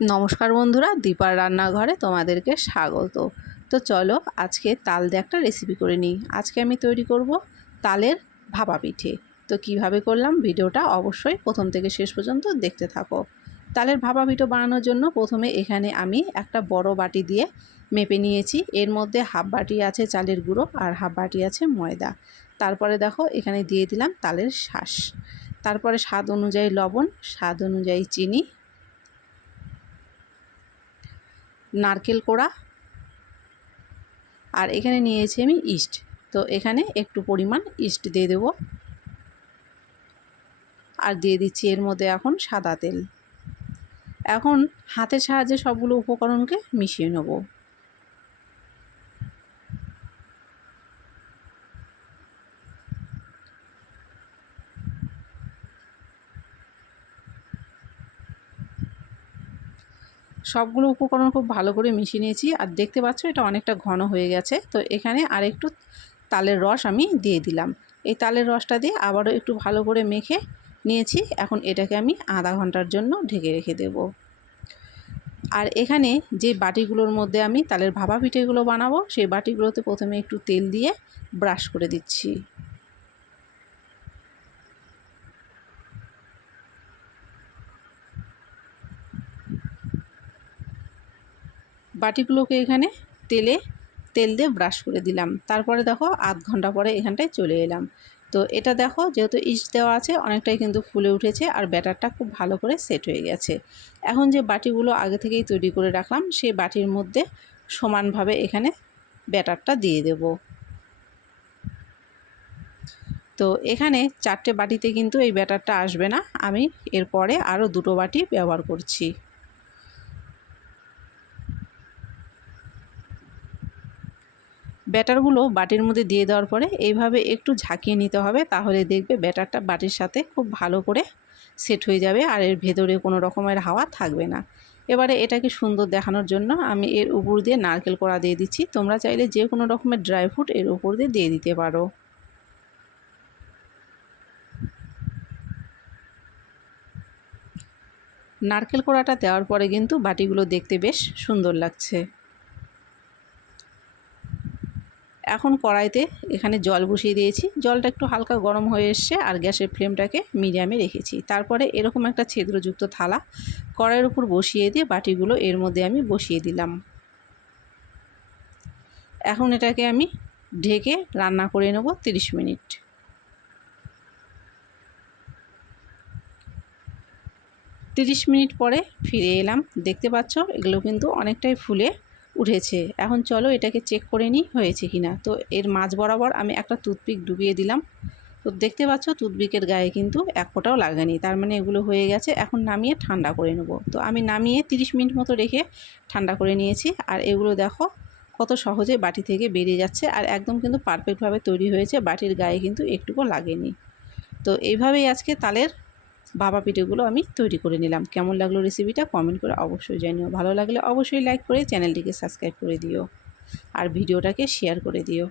নমস্কার বন্ধুরা, দীপার রান্নাঘরে তোমাদেরকে স্বাগত। তো চলো আজকে তাল দিয়ে একটা রেসিপি করে নিই। আজকে আমি তৈরি করব তালের ভাপা পিঠে। তো কিভাবে করলাম ভিডিওটা অবশ্যই প্রথম থেকে শেষ পর্যন্ত দেখতে থাকো। তালের ভাপা পিঠে বানানোর জন্য প্রথমে এখানে আমি একটা বড় বাটি দিয়ে মেপে নিয়েছি। এর মধ্যে হাফ বাটি আছে চালের গুঁড়ো আর হাফ বাটি আছে ময়দা। তারপরে দেখো এখানে দিয়ে দিলাম তালের শাঁস, তারপরে স্বাদ অনুযায়ী লবণ, স্বাদ অনুযায়ী চিনি, নারকেল কোড়া, আর এখানে নিয়েছি আমি ইস্ট। তো এখানে একটু পরিমাণ ইস্ট দিয়ে দেব, আর দিয়ে দিচ্ছি এর মধ্যে এখন সাদা তেল। এখন হাতের সাহায্যে সবগুলো উপকরণকে মিশিয়ে নেব। সবগুলো উপকরণ খুব ভালো করে মিশিয়ে নিয়েছি, আর দেখতে পাচ্ছ এটা অনেকটা ঘন হয়ে গেছে। তো এখানে আর একটু তালের রস আমি দিয়ে দিলাম। এই তালের রসটা দিয়ে আবারও একটু ভালো করে মেখে নিয়েছি। এখন এটাকে আমি আধা ঘন্টার জন্য ঢেকে রেখে দেব। আর এখানে যে বাটিগুলোর মধ্যে আমি তালের ভাপা পিঠেগুলো বানাবো, সেই বাটিগুলোতে প্রথমে একটু তেল দিয়ে ব্রাশ করে দিচ্ছি। বাটিগুলোকে এখানে তেল দিয়ে ব্রাশ করে দিলাম। তারপরে দেখো আধ ঘন্টা পরে এখানটায় চলে এলাম। তো এটা দেখো যেহেতু ইস্ট দেওয়া আছে অনেকটাই কিন্তু ফুলে উঠেছে, আর ব্যাটারটা খুব ভালো করে সেট হয়ে গেছে। এখন যে বাটিগুলো আগে থেকেই তৈরি করে রাখলাম সেই বাটির মধ্যে সমানভাবে এখানে ব্যাটারটা দিয়ে দেব। তো এখানে 4টে বাটিতে কিন্তু এই ব্যাটারটা আসবে না, আমি এরপরে আরও 2টো বাটি ব্যবহার করছি। ব্যাটারগুলো বাটির মধ্যে দিয়ে দেওয়ার পরে এইভাবে একটু ঝাঁকিয়ে নিতে হবে, তাহলে দেখবে ব্যাটারটা বাটির সাথে খুব ভালো করে সেট হয়ে যাবে, আর এর ভেতরে কোনো রকমের হাওয়া থাকবে না। এবারে এটাকে সুন্দর দেখানোর জন্য আমি এর উপর দিয়ে নারকেল কোড়া দিয়ে দিচ্ছি। তোমরা চাইলে যে কোনো রকমের ড্রাই ফ্রুট এর উপর দিয়ে দিতে পারো। নারকেল কোড়াটা দেওয়ার পরে কিন্তু বাটিগুলো দেখতে বেশ সুন্দর লাগছে। এখন কড়াইতে এখানে জল বসিয়ে দিয়েছি। জলটা একটু হালকা গরম হয়ে এসছে, আর গ্যাসের ফ্লেমটাকে মিডিয়ামে রেখেছি। তারপরে এরকম একটা ছিদ্রযুক্ত থালা কড়াইয়ের উপর বসিয়ে দিয়ে বাটিগুলো এর মধ্যে আমি বসিয়ে দিলাম। এখন এটাকে আমি ঢেকে রান্না করে নেব 30 মিনিট। 30 মিনিট পরে ফিরে এলাম। দেখতে পাচ্ছ এগুলো কিন্তু অনেকটাই ফুলে উঠেছে। এখন চলো এটাকে চেক করে নিই হয়েছে কিনা। তো এর মাঝ বরাবর আমি একটা টুথপিক ডুবিয়ে দিলাম। তো দেখতে পাচ্ছ টুথপিকের গায়ে কিন্তু এক ফোঁটাও লাগেনি, তার মানে এগুলো হয়ে গেছে। এখন নামিয়ে ঠান্ডা করে নেব। তো আমি নামিয়ে 30 মিনিট মতো রেখে ঠান্ডা করে নিয়েছি। আর এগুলো দেখো কত সহজে বাটি থেকে বেরিয়ে যাচ্ছে, আর একদম কিন্তু পারফেক্টভাবে তৈরি হয়েছে, বাটির গায়ে কিন্তু একটুকু লাগেনি। তো এইভাবেই আজকে তালের ভাপা পিঠেগুলো আমি তৈরি করে নিলাম। কেমন লাগলো রেসিপিটা কমেন্ট করে অবশ্যই জানিও। ভালো লাগলে অবশ্যই লাইক করে চ্যানেলটিকে সাবস্ক্রাইব করে দিও, আর ভিডিওটাকে শেয়ার করে দিও।